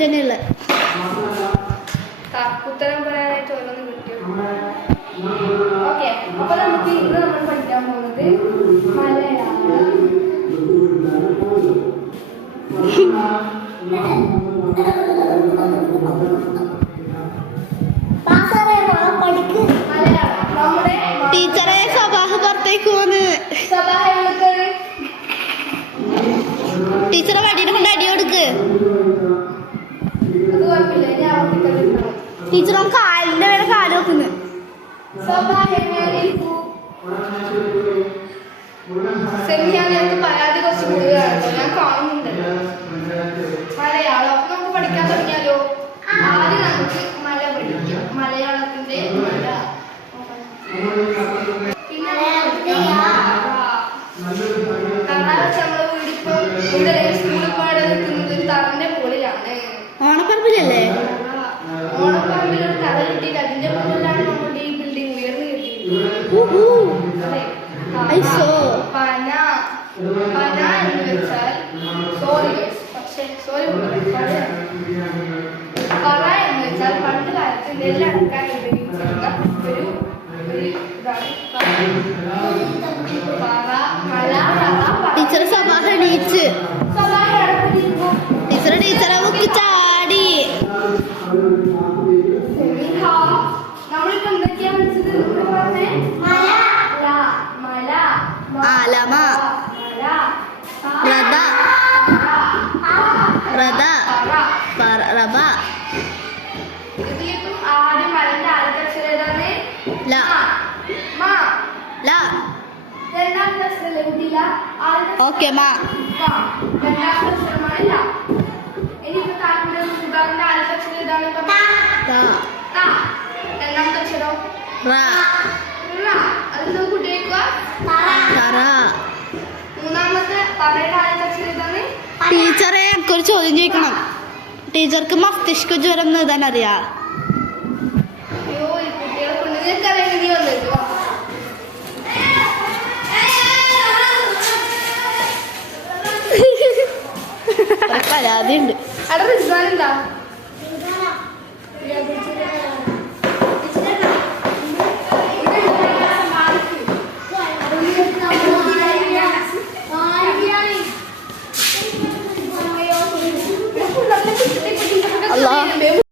തന്നെയുള്ള ഉത്തരം പറയാനായിട്ട് ഓരോന്ന് കിട്ടിയോ? ഓക്കെ, അപ്പൊ നമുക്ക് ഇന്ന് നമ്മൾ പഠിക്കാൻ പോകുന്നത് മലയാളം. നമ്മുടെ ടീച്ചറെ സഭാഹ പുറത്തേക്ക് പോന്ന്. ടീച്ചറെ വടിയുടെ കൊണ്ട് അടി കൊടുക്ക്. അത് കുഴപ്പമില്ല, ഞാൻ ആവർത്തിക്കുന്നുണ്ടാവും. ടീച്ചർ കാലിന്റെ മേലെ കാല് വെക്കുന്നു. സെമിയാനകത്ത് പരാതി കുറച്ച് കൂടുതലാണല്ലോ, ഞാൻ കാണുന്നുണ്ടല്ലോ. മലയാളം നമുക്ക് പഠിക്കാൻ തുടങ്ങിയാലോ? ആദ്യം നമുക്ക് മല പഠിക്കാം. മലയാളത്തിന്റെ മല. പിന്നെ നമ്മളെ വീടിപ്പോ ഇവിടെ സ്കൂളിൽ പാടെ നിൽക്കുന്നത് ഒരു തറന്റെ മുകളിലാണ്. ഓണപ്പറമ്പിലല്ലേ? ഓണപ്പറമ്പിൽ ഒരു തറ കിട്ടിയിട്ട് അതിന്റെ മുകളിലാണ് നമ്മുടെ ഈ ബിൽഡിംഗ് ഉയർന്നു കിട്ടിയത്. പന പന എന്ന് വെച്ചാൽ പറ എന്ന് വെച്ചാൽ പണ്ട് കാലത്ത് നെല്ലടക്കാൻ ഉപയോഗിച്ചിരുന്ന ഒരു ഇതാണ് പറ. മല ടീച്ചറെ സഭാഹ എണീച്ച്. ടീച്ചറെ മുക്ക് ചാടി. നമ്മളിപ്പോ എന്തൊക്കെയാ വിളിച്ചത്? ആലമ, റഥ, റബ. ഇതിലിപ്പം ആദ്യം മലന്റെ ആദ്യത്തെ അക്ഷരം ഏതാണ്? ല. രണ്ടാമത്തെ അക്ഷരല്ലേ കുട്ടിയില്ല? ഓക്കെ മാ. രണ്ടാമത്തെ അക്ഷരമാണ് ല. ഇനിയിപ്പോ താല്പര്യത്തിന്റെ ആദ്യത്തെ അക്ഷരം ഏതാണ്? രണ്ടാമത്തെ അക്ഷരം അതെന്തോ കുട്ടി വെക്കുക. മൂന്നാമത്തെ പറയുടെ ആദ്യത്തെ അക്ഷരം ഏതാണ്? ടീച്ചറെ എനിക്കൊരു ചോദ്യം ചോദിക്കണം. ടീച്ചർക്ക് മസ്തിഷ്ക ജ്വരം എഴുതാൻ അറിയാ? അയ്യോ, ഈ കുട്ടികളെ കൊണ്ട് നിനക്കറിയാൻ നീ വന്നിട്ടോ. പരാതി ഉണ്ട്. അവിടെ റിസ്വാൻ എന്താ?